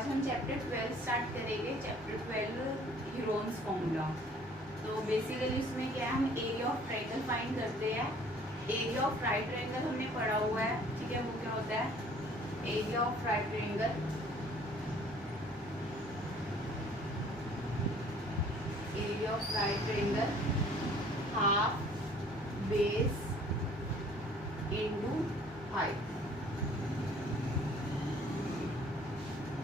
आज हम chapter 12 start करेंगे। Chapter 12 Heron's formula. तो बेसिकली इसमें क्या है, हम एरिया ऑफ ट्रायंगल फाइंड करते हैं। एरिया ऑफ राइट ट्रायंगल हमने पढ़ा हुआ है, ठीक है। वो क्या होता है, area of right triangle, area of right triangle half base into height,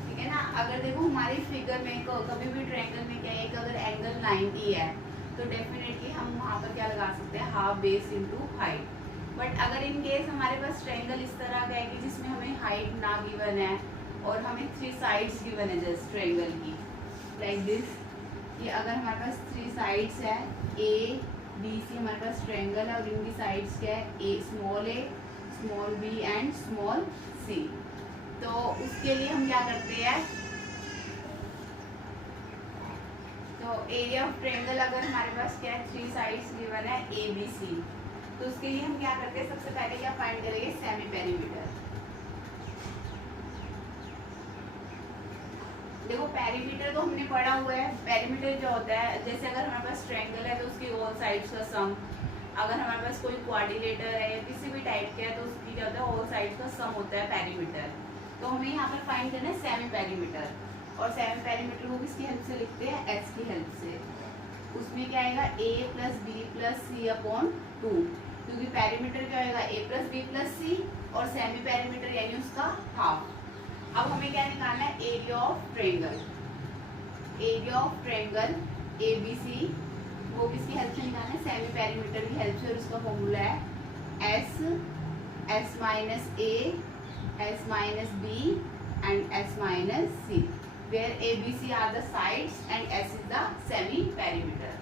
ठीक है ना। अगर देखो हमारे फिगर में कभी भी ट्रायंगल में क्या है कि अगर एंगल 90 है तो डेफिनेटली हम वहाँ पर क्या लगा सकते हैं, half base into height. But अगर इन केस हमारे पास ट्रायंगल इस तरह का है कि जिसमें हमें हाइट ना गिवन है और हमें 3 साइड्स गिवन है जस्ट ट्रायंगल की, लाइक दिस, कि अगर हमारे पास 3 साइड्स है, ए बी सी हमारे पास ट्रायंगल है और इनकी साइड्स क्या है, ए, small B and small C. तो उसके लिए हम क्या करते हैं, तो एरिया ऑफ ट्रायंगल अगर हमारे पास क्या है, 3 साइड्स गिवन है ए बी सी, तो उसके लिए हम क्या करते हैं, सबसे पहले क्या फाइंड करेंगे, सेमी पेरीमीटर। देखो पेरीमीटर तो हमने पढ़ा हुआ है। पेरीमीटर क्या होता है, जैसे अगर हमारे पास ट्रायंगल है तो उसकी ऑल साइड्स का सम, अगर हमारे पास कोई क्वाड्रिलेटर है या किसी भी टाइप के है तो उसकी क्या होता है, ऑल साइड्स का सम होता है पेरीमीटर। तो हमें यहाँ पर फाइंड करना है सेमी पेरीमीटर, और सेमी पेरीमीटर को किसकी हेल्प से लिखते हैं, एस की हेल्प से। उसमें क्या आएगा, ए plus B plus C upon 2, क्योंकि पेरीमीटर क्या होगा, ए प्लस बी प्लस सी, और सेमी पेरीमीटर यानी उसका हाफ। अब हमें क्या निकालना है, area of triangle. Area of triangle A B C वो किसकी हेल्प से निकालना है, सेमी पेरीमीटर की हेल्प से, और उसका फॉर्मूला है S minus A, S minus B and S minus C, where A B C are the sides and S is the semi perimeter,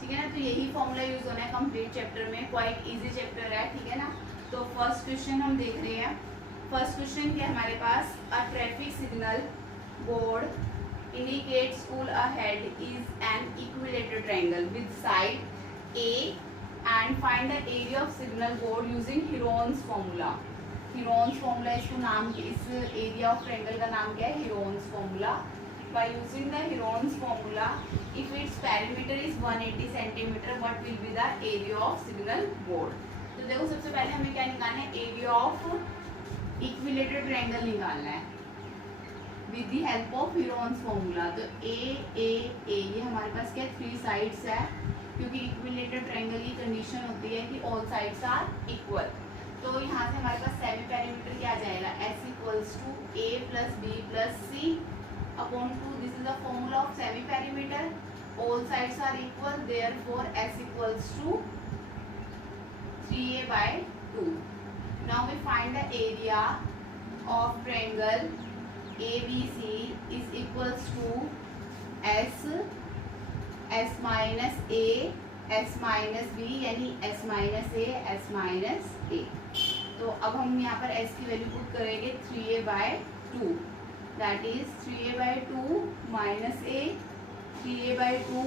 ठीक है ना। तो यही फॉर्मूला यूज होना है कंप्लीट चैप्टर में। क्वाइट इजी चैप्टर है, ठीक है ना। तो फर्स्ट क्वेश्चन हम देख रहे हैं। फर्स्ट क्वेश्चन क्या हमारे पास, a traffic signal board indicates school ahead is an equilateral triangle with side A and find the area of signal board using Heron's formula. Heron's formula इसको नाम, इस एरिया ऑफ ट्रायंगल का नाम क्या है, Heron's formula. By using the Heron's formula, if its perimeter is 180 centimeter, what will be the area of signal board? तो देखो सबसे पहले हमें क्या निकालना है, एरिया ऑफ इक्विलेटरल ट्रायंगल निकालना है with the help of Heron's formula. तो ए ये हमारे पास क्या 3 साइड्स है, क्योंकि इक्विलेटरल ट्रायंगल की कंडीशन होती है कि ऑल साइड्स आर इक्वल। तो यहाँ से हमारे पास सेमी पेरीमीटर क्या आ जाएगा, S equals to A plus B plus C upon 2, this is the formula of semi perimeter. All sides are equal, therefore S equals to 3a/2। Now we find the area of triangle ABC is equals to S minus A, S minus B, यानी S minus A, S minus A। तो अब हम यहाँ पर S की value put करेंगे 3a/2, that is 3a/2 minus A, 3a/2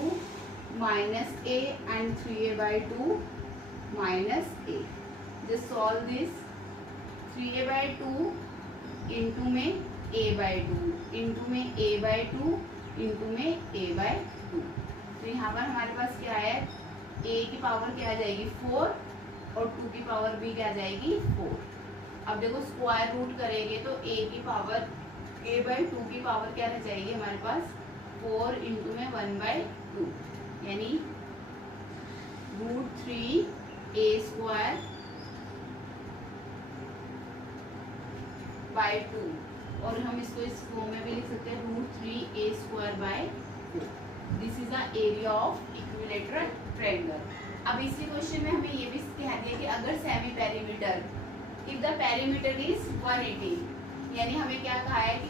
minus A and 3a/2 minus A। Just solve this, 3a/2 into में a/2 into में a/2 इंटू में a/2। तो यहाँ पर हमारे पास क्या है, a की पावर क्या आ जाएगी 4 और 2 की पावर भी क्या आ जाएगी 4। अब देखो स्क्वायर रूट करेंगे तो a की पावर a/2 की पावर क्या रह जाएगी हमारे पास 4 इंटू में 1/2, यानी √3a² by 2, और हम इसको इस फॉर्म में भी लिख सकते हैं √3a²/4। This is the area of equilateral triangle. अब इसी क्वेश्चन में हमें ये भी कह दिया कि अगर semi perimeter, if the perimeter is 180, यानी हमें क्या कहा है कि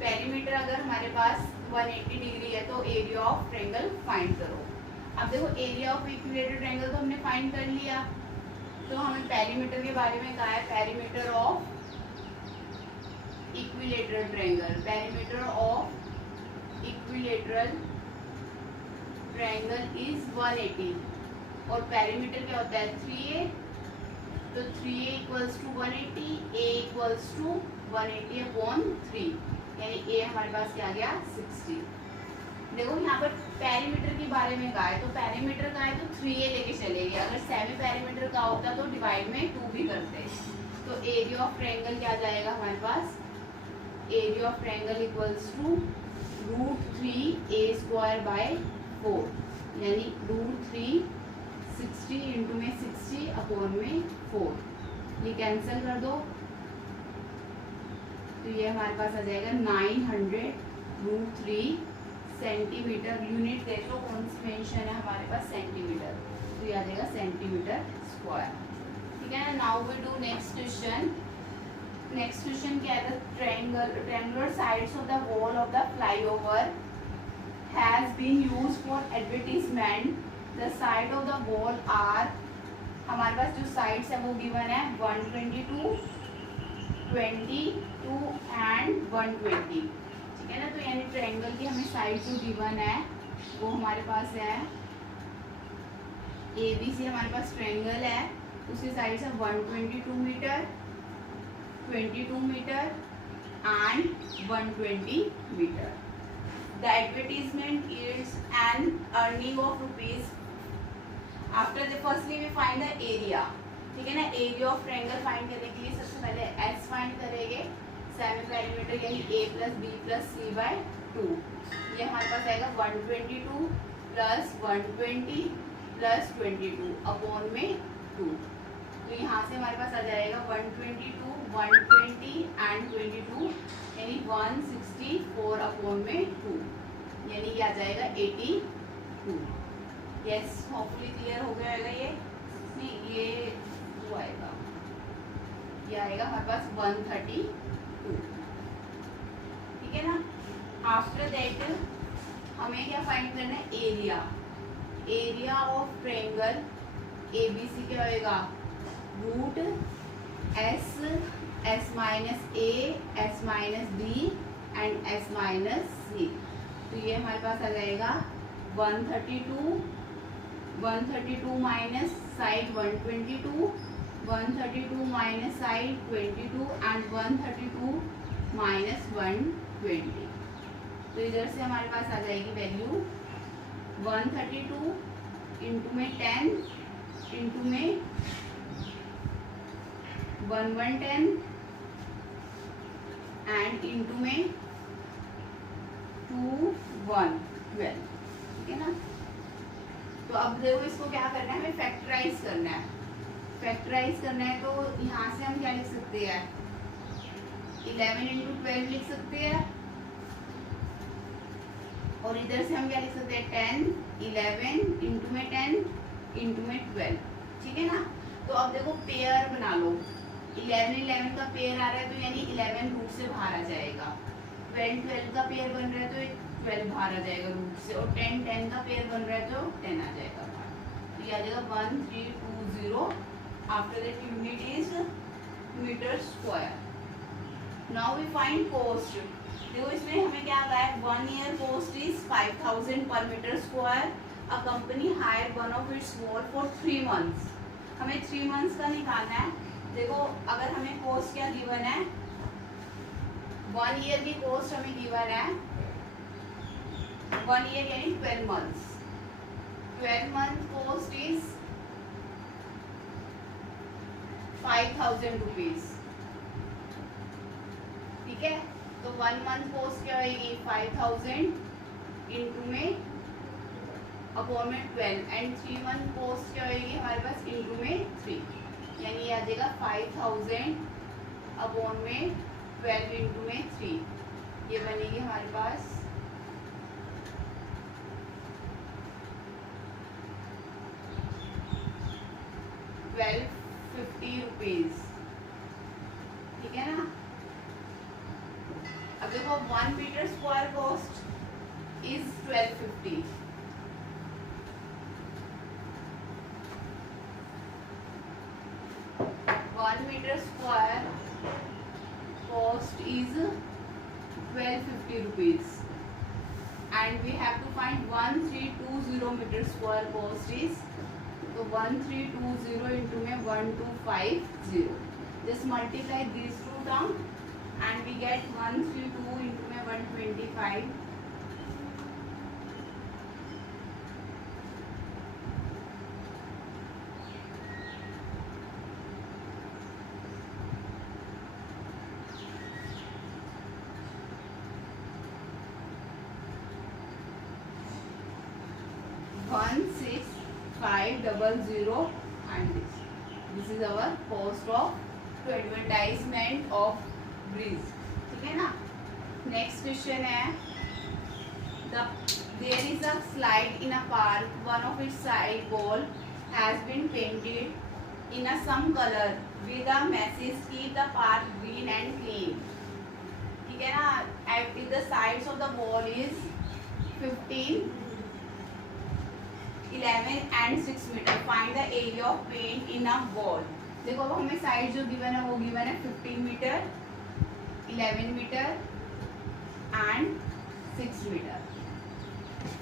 पेरीमीटर अगर हमारे पास 180 डिग्री है तो एरिया ऑफ ट्रायंगल फाइंड करो। अब देखो एरिया ऑफ इक्विलेटरल ट्रायंगल तो हमने फाइंड कर लिया, तो हमें पेरीमीटर के बारे में कहा है, perimeter of equilateral triangle, perimeter of equilateral triangle is 180, और पेरीमीटर क्या होता है 3a, तो 3a equals to 180, a equals to 180/3, यानी ए हमारे पास क्या आ गया 60। देखो यहाँ पर पेरीमीटर के बारे में कहा है, तो पेरीमीटर का है तो 3a लेके चलेंगे। अगर सेमी पेरीमीटर का होता तो डिवाइड में 2 भी करते। तो एरिया ऑफ ट्रायंगल क्या जाएगा हमारे पास, area of triangle equals to √3a²/4, यानी √3 60 इंटू में 60 अपॉन में 4, ये कैंसिल कर दो तो ये हमारे पास आ जाएगा 900√3 सेंटीमीटर। यूनिट देख लो कौन सी मेंशन है हमारे पास, सेंटीमीटर, तो ये आ जाएगा सेंटीमीटर स्क्वायर। ठीक है ना। Now we do next question. Next question क्या है, triangular sides of the wall of the flyover has been used for advertisement. The side of the wall are, हमारे पास जो साइड्स है वो गिवन है 122, 22 एंड 120। ठीक है ना। तो यानी ट्रायंगल की हमें साइड जो गिवन है वो हमारे पास है ABC, हमारे पास ट्रायंगल है, उसकी साइड है 122 metre, 22 metre and 120 metre. The advertisement yields an earning of rupees. After the firstly we find the area। ठीक है ना। एरिया ऑफ ट्रायंगल फाइंड करने के लिए सबसे पहले S फाइंड करेंगे, सेमी पेरीमीटर यानी A + B + C/2। ये हमारे पास आएगा 122 + 120 + 22 अपॉन में 2। तो यहाँ से हमारे पास आ जाएगा 122, 120 एंड 22, यानी 164 अपॉन में 2, यानी ये आ जाएगा 82। यस, होपफुली क्लियर हो गया होगा ये। नहीं, ये वो आएगा, ये आएगा हमारे पास 132। ठीक है ना। आफ्टर दैट हमें क्या फाइंड करना है, area. Area of triangle ABC क्या होएगा, √S, S-A, S-B and S-C। तो ये हमारे पास आ जाएगा 132, 132 minus side 122, 132 minus side 22 and 132 minus 120। तो इधर से हमारे पास आ जाएगी वैल्यू 132 इंटू में 10 इंटू में 1110 एंड इंटू में 2112। ठीक है ना। तो अब देखो इसको क्या करना है, हमें फैक्टराइज करना है। फैक्टराइज करना है तो यहाँ से हम क्या लिख सकते हैं, 11 इंटू 12 लिख सकते हैं, और इधर से हम क्या लिख सकते हैं 10, 11 इंटू में 10 इंटू में 12। ठीक है ना। तो अब देखो पेयर बना लो, 11 11 का पेयर आ रहा है तो यानी 11 रूट से बाहर आ जाएगा, 12 12 का पेयर बन रहा है तो 12 बाहर आ जाएगा रूट से, और 10 10 का पेयर बन रहा है तो 10 आ जाएगा बाहर। तो ये आ जाएगा 1320। After that unit is metre square. Now we find cost. देखो इसमें हमें क्या आता है, 1 year cost is 5000 per metre square. A company hire one of its wall for 3 months. हमें 3 मंथ्स का निकालना है। देखो अगर हमें कॉस्ट क्या गिवन है, 1 ईयर की कॉस्ट हमें गिवन है, 1 ईयर यानी 12 months. 12 month cost is 5000 rupees. ठीक है। तो 1 मंथ कॉस्ट क्या होगी 5000 इंटू में अपॉन में 12 एंड 3 मंथ कॉस्ट क्या होगी हमारे पास इंटू में 3, यानी आ जाएगा 5000 अपॉन में 12 इंटू में 3। ये बनेगी हमारे पास 1250 रुपीज। ठीक है ना। अब देखो 1 metre square cost is 1250। Metre square cost is 1250 rupees and we have to find 1320 meter square cost is, so 1320 into में 1250, just multiply these two terms and we get 132 into में 125. One 6 5 00 and this is our cost of to advertisement of breeze. ठीक है ना. Next question है there is a slide in a park. One of its side wall has been painted in a some color with a message keep the park green and clean. ठीक है ना. If the sides of the wall is 15, 11 and 6 metre. Find the area of paint in a wall. देखो अब हमें side जो given है वो given है 15 मीटर, 11 मीटर एंड 6 मीटर.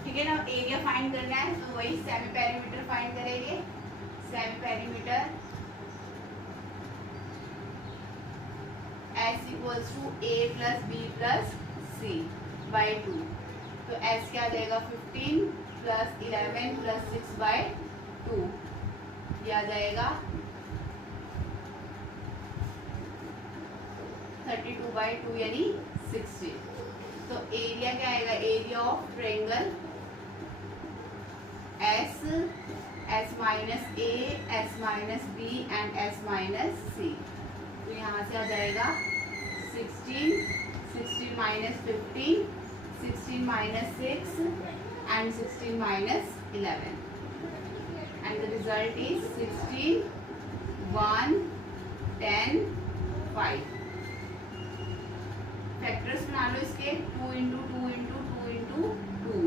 ठीक है ना. एरिया फाइंड करना है तो वही सेमी पेरीमीटर फाइंड करेंगे. Semi perimeter S equals to A plus B plus C by 2. तो S क्या आ जाएगा 15 प्लस 11 प्लस 6 बाई 2. ये आ जाएगा 32 बाई 2 यानी 60. तो एरिया क्या आएगा. Area of triangle S minus A, S minus B and S minus C. तो यहाँ से आ जाएगा 16 minus 15, 16 minus 6 and 16 minus 11 and the result is 16, 1, 10, 5. Factors बना लो इसके. 2 into 2 into 2 into 2,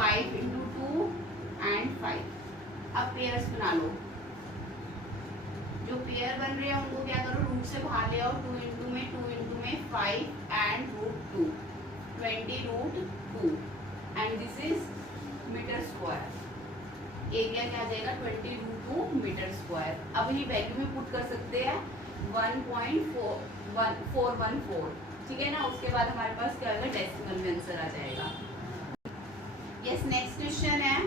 5 into 2 and 5. अब पेयर्स बना लो. जो पेयर बन रहे हैं उनको क्या करो रूट से बाहर ले आओ. 2 into में 5 and root 2, 20 root 2 and this is metre square. Area क्या आ जाएगा 20 रूट 2 मीटर स्क्वायर. अब ये वैल्यू में पुट कर सकते हैं 1.414. ठीक है ना. उसके बाद हमारे पास क्या होगा डेसिमल में आंसर आ जाएगा. यस. नेक्स्ट क्वेश्चन है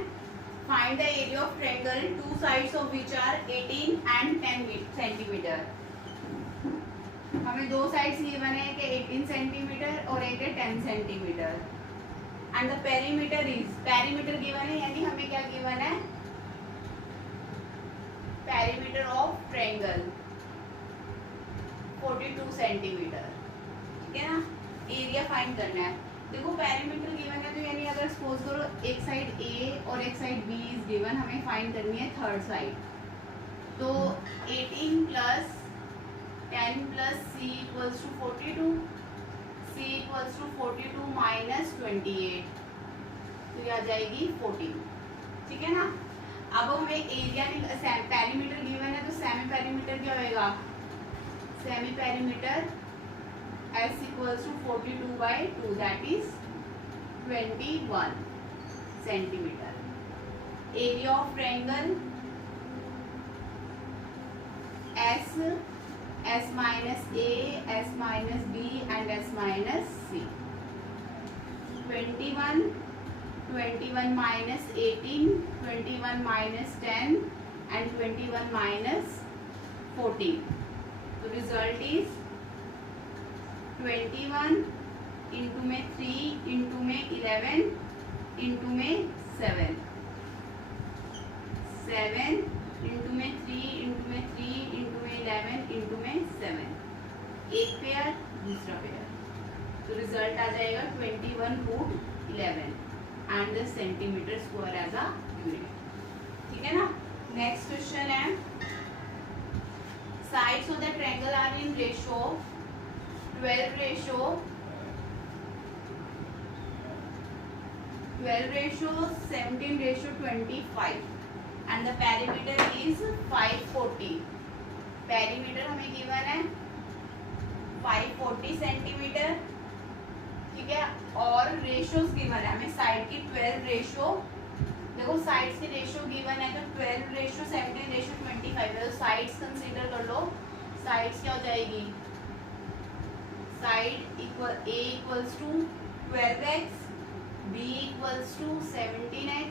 find the area of triangle two sides of which are 18 and 10 centimetre. हमें दो साइड्स गिवन है कि 18 सेंटीमीटर और एक है 10 centimetre. And the perimeter is perimeter given है यानी हमें क्या गिवन है पेरीमीटर ऑफ ट्रायंगल 42 सेंटीमीटर. ठीक है ना. एरिया फाइंड करना है. देखो पेरीमीटर गिवन है तो यानी अगर सपोज करो एक साइड A और एक साइड B इज गिवन. हमें फाइंड करनी है थर्ड साइड. तो 18 plus 10 plus C equals to 42. C equals to 42 minus 28. तो ये आ जाएगी 14. ठीक है ना. अब हमें एरिया पेरीमीटर गिवन है तो सेमी पेरीमीटर क्या होएगा. Semi perimeter S equals to 42 by 2 that is 21 centimetre. Area of triangle S minus A, S minus B and S minus C. 21 minus 18, 21 minus 10 and 21 minus 14. The result is 21 into में 3 into में 11 into में 7. 7 into में 3 into में 3 into में 11 into में 7. एक pair दूसरा pair. तो रिजल्ट आ जाएगा 21 root 11 and the centimetre square as a unit. ठीक है ना. नेक्स्ट क्वेश्चन है sides of the triangle are in ratio 12 ratio 17 ratio 25 and the perimeter is 540. perimeter हमें गिवन है 540 सेंटीमीटर. ठीक है. और रेशियोज गिवन है हमें साइड की 12 रेशियो. देखो साइड्स की रेशियो गिवन है तो 12 रेशियो 17 रेशियो 25 है. तो साइड्स कंसीडर कर लो. साइड्स क्या हो जाएगी side equal a equals to 12x, b equals to 17x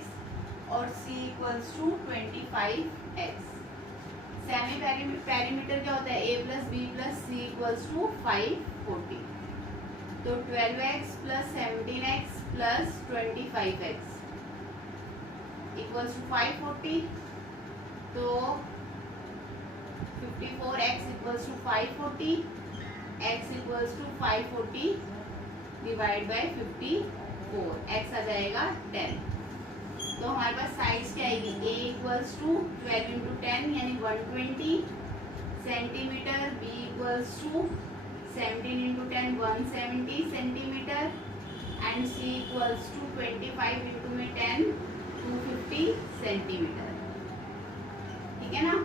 और c equals to 25x। Semi perimeter क्या होता है, a plus B plus C equals to 540। तो 12x plus 17x plus 25x equals to 540। तो 54x equals to 540, x equals to 540 divide by 54, x आ जाएगा 10। तो हमारे पास साइज क्या आएगी, a इक्वल्स टू 12 इंटू 10 यानी 120 सेंटीमीटर, b equals to 17 into 10 170 centimetre and c equals to 25 into में 10 250 सेंटीमीटर। ठीक है ना।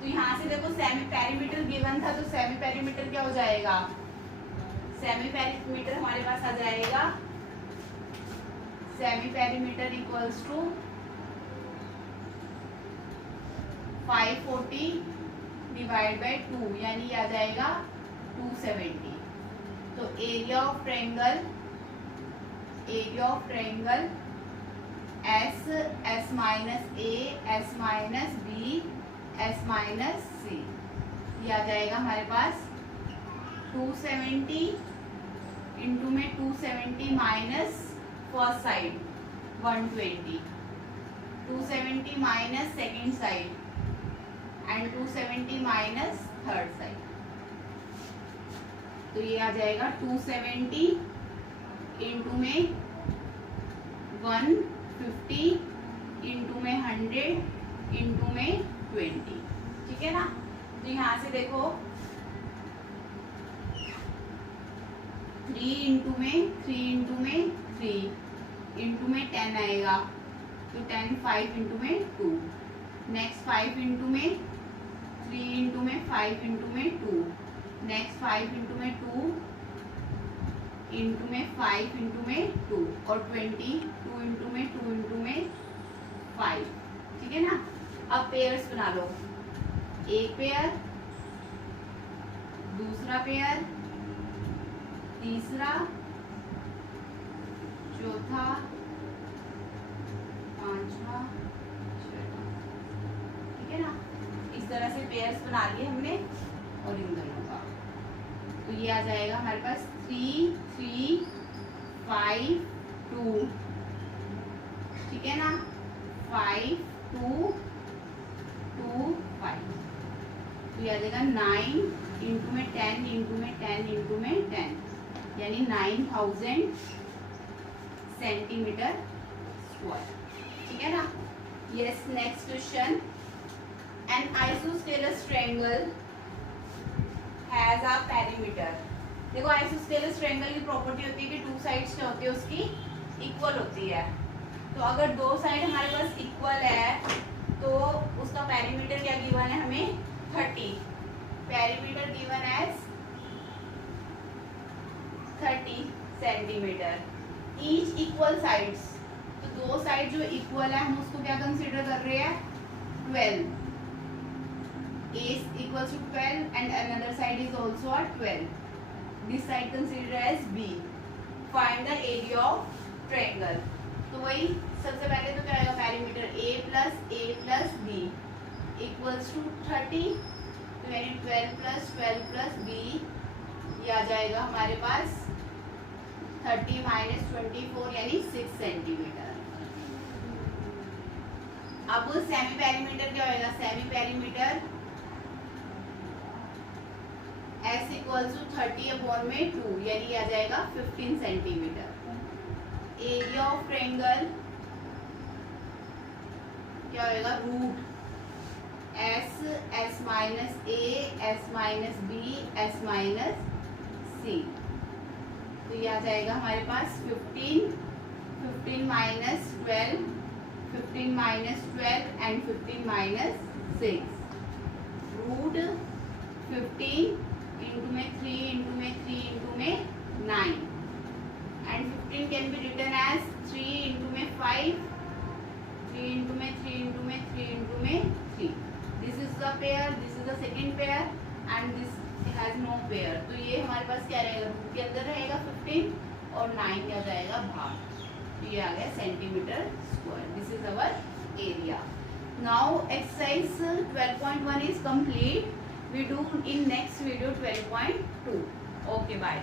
तो यहाँ से देखो सेमी पेरीमीटर गिवन था, तो सेमी पेरीमीटर क्या हो जाएगा, सेमी पेरीमीटर हमारे पास आ जाएगा, semi perimeter equals to 540 divide by 2 यानी आ जाएगा 270। तो area of triangle S, S minus A, S minus B, S minus C, ये आ जाएगा हमारे पास 270 इंटू में 270 minus first side 120, 270 minus second side and 270 minus third side. तो ये आ जाएगा 270 इंटू में 150 इंटू में 100 इंटू में 20। ठीक है ना। तो यहाँ से देखो 3 इंटू में 3 इंटू में 10 आएगा, तो 10 5 इंटू में 2, नेक्स्ट 5 इंटू में 3 इंटू में 5 इंटू में 2, नेक्स्ट 5 इंटू में 2 इंटू में 5 इंटू में 2 और 20 2 इंटू में 5। ठीक है ना। अब पेयर्स बना लो, एक पेयर, दूसरा पेयर, तीसरा, चौथा, पांचवा, छठा। ठीक है ना। इस तरह से पेयर्स बना लिए हमने और इन दोनों का। तो ये आ जाएगा हमारे पास 3 3 5 2। ठीक है ना। 5 2 2 5। तो ये आ जाएगा 9 इंटू में 10 इंटू में 10 इंटू में 10 यानी 9000 सेंटीमीटर स्क्वायर। ठीक है ना। Yes, next question, an isosceles triangle has a perimeter. देखो आइसोस्केलस ट्रायंगल की प्रॉपर्टी होती है कि टू साइड्स क्या होती है उसकी इक्वल होती है। तो अगर दो साइड हमारे पास इक्वल है तो उसका पेरीमीटर क्या गिवन है हमें 30। Perimeter given as 30 centimetre. Each equal sides, तो दो साइड जो इक्वल है हम उसको क्या कंसीडर कर रहे हैं 12। A is equals to 12 and another side is also a 12. This side considered as B. Find the area of triangle. तो वही सबसे पहले तो क्या आएगा perimeter A plus B equals to 30, तो यानी 12 plus B, ये आ जाएगा हमारे पास 30 minus 24 यानी 6 सेंटीमीटर। अब सेमी पेरीमीटर क्या होगा, semi perimeter S equals to 30 upon में 2 यानी आ जाएगा 15 सेंटीमीटर। एरिया ऑफ ट्रायंगल क्या होगा, root S minus A, S minus B, S minus C। तो ये आ जाएगा हमारे पास 15 minus 12, 15 minus 12 and 15 minus 6। Root 15 into में 3 इंटू में 3 इंटू में 9 and 15 can be written as 3 into में 5, 3 इंटू में 3 इंटू में 3 इंटू में 3। This is the pair, this is the second pair and this has no pair. तो ये हमारे पास क्या रहेगा अंदर रहेगा 15 और 9 क्या हो जाएगा बाहर, तो ये आ गया centimetre square. This is our area. Now exercise 12.1 is complete. We do in next video 12.2. Okay, bye.